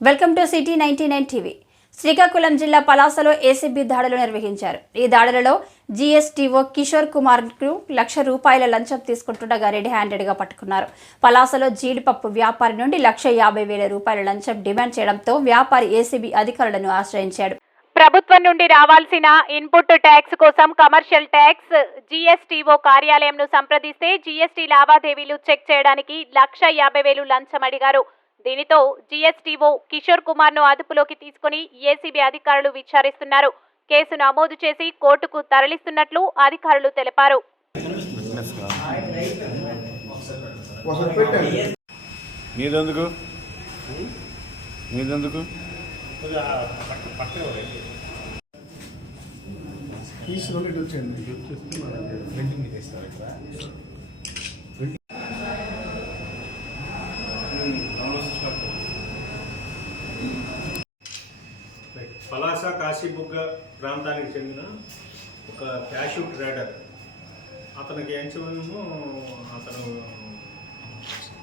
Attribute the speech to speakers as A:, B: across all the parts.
A: Welcome to city ninety nine TV. Srikakulam జిల్లా పలాసలో ACB దాడులు నిర్వహించారు. ఈ దాడులలో జీఎస్టీఓ కిషోర్ కుమార్కు లక్ష రూపాయల లంచం తీసుకుంటుండగా రెడీ హ్యాండెడ్గా పట్టుకున్నారు. పలాసలో జీడిపప్పు వ్యాపారి నుండి లక్ష యాభై వేల రూపాయల లంచం డిమాండ్ చేయడంతో వ్యాపారి ఏసీబీ అధికారులను ఆశ్రయించాడు.
B: ప్రభుత్వం నుండి రావాల్సిన ఇన్పుట్ ట్యాక్స్ కోసం కమర్షియల్ ట్యాక్స్ జీఎస్టీఓ కార్యాలయంను సంప్రదిస్తే జీఎస్టీ లావాదేవీలు చెక్ చేయడానికి లక్ష యాభై వేలు లంచం అడిగారు. దీనితో జీఎస్టీఓ కిషోర్ కుమార్ను అదుపులోకి తీసుకుని ఏసీబీ అధికారులు విచారిస్తున్నారు. కేసు నమోదు చేసి కోర్టుకు తరలిస్తున్నట్లు అధికారులు తెలిపారు.
C: నీదెందుకు నీదెందుకు
D: తీసుకొని ఇటు వచ్చేయండి.
E: పలాస కాశీబుగ్గ ప్రాంతానికి చెందిన ఒక క్యాషూ ట్రేడర్ అతనికి ఏం అతను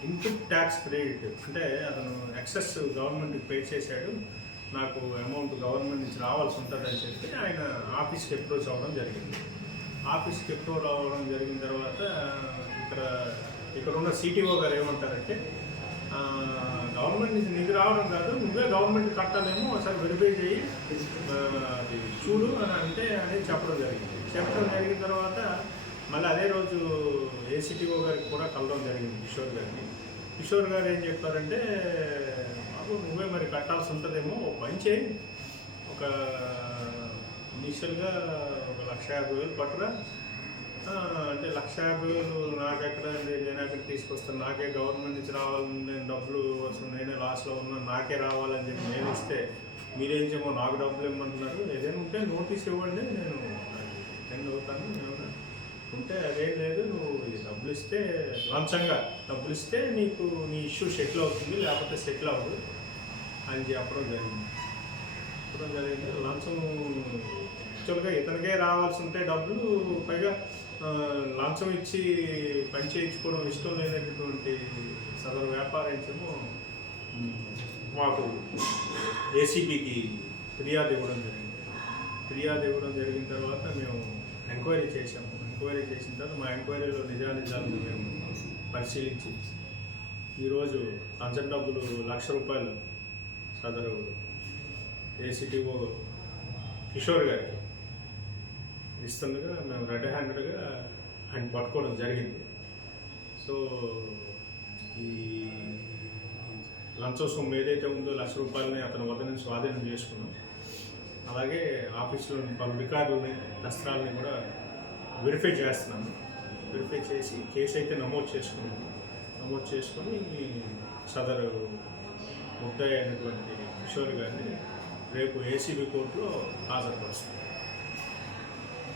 E: ఇన్పుట్ ట్యాక్స్ క్రెడిట్ అంటే అతను ఎక్సెస్ గవర్నమెంట్కి పే చేశాడు. నాకు అమౌంట్ గవర్నమెంట్ నుంచి రావాల్సి ఉంటుందని చెప్పి ఆయన ఆఫీస్కి అప్రోచ్ అవ్వడం జరిగింది. ఆఫీస్కి అప్రోచ్ అవ్వడం జరిగిన తర్వాత ఇక్కడ ఇక్కడ ఉన్న సిటీఓ గారు ఏమంటారంటే గవర్నమెంట్ నుంచి నిధి రావడం కాదు నువ్వే గవర్నమెంట్ కట్టాలేమో ఒకసారి వెరిఫై చేయి. అది చూడు అని అంటే అనేది చెప్పడం జరిగింది. చెప్పడం జరిగిన తర్వాత మళ్ళీ అదే రోజు ఏసీటీఓ గారికి కూడా కలవడం జరిగింది కిషోర్ గారిని. కిషోర్ గారు ఏం చెప్పారంటే బాబు నువ్వే మరి కట్టాల్సి ఉంటుందేమో ఒక పని చేయి. ఒక ఇనిషియల్గా ఒక లక్ష యాభై వేలు పట్టురా అంటే లక్ష యాభై వేలు నాకెక్కడ నేను ఎక్కడ తీసుకొస్తాను. నాకే గవర్నమెంట్ నుంచి రావాలని నేను డబ్బులు వస్తుంది నేనే లాస్లో ఉన్నాను. నాకే రావాలని చెప్పి నేను ఇస్తే మీరేం చేయమో నాకు డబ్బులు ఇవ్వమంటున్నారు. ఏదైనా ఉంటే నోటీస్ ఇవ్వండి. నేను అటెండ్ అవుతాను. ఏమన్నా ఉంటే అదేం లేదు. నువ్వు డబ్బులు ఇస్తే లంచంగా డబ్బులు ఇస్తే నీకు నీ ఇష్యూ సెటిల్ అవుతుంది. లేకపోతే సెటిల్ అవ్వదు. అని చెప్పడం జరిగింది. చెప్పడం జరిగింది. లంచం యాక్చువల్గా ఇతనికే రావాల్సి ఉంటే డబ్బులు పైగా లంచం ఇచ్చి పని చేయించుకోవడం ఇష్టం లేనటువంటి సదరు వ్యాపారించము మాకు ఏసీబీకి ఫిర్యాదు ఇవ్వడం జరిగింది. ఫిర్యాదు ఇవ్వడం జరిగిన తర్వాత మేము ఎంక్వైరీ చేశాము. ఎంక్వైరీ చేసిన తర్వాత మా ఎంక్వైరీలో నిజానిజాలను మేము పరిశీలించి ఈరోజు లంచం డబ్బులు లక్ష రూపాయలు సదరు ఏసీటీఓ కిషోర్ గారికి ఇస్తుండగా మేము రెడ్ హ్యాండెడ్గా ఆయన పట్టుకోవడం జరిగింది. సో ఈ లంచం సొమ్ము ఏదైతే ఉందో లక్ష రూపాయలని అతని వద్ద నుంచి స్వాధీనం చేసుకున్నాం. అలాగే ఆఫీస్లో పలు రికార్డులని దస్త్రాలని కూడా వెరిఫై చేస్తున్నాను వెరిఫై చేసి కేసు అయితే నమోదు చేసుకున్నాము. నమోదు చేసుకొని సదరు ముద్దాయి అయినటువంటి కిషోర్ గారిని రేపు ఏసీబీ కోర్టులో హాజరుపరుస్తాం.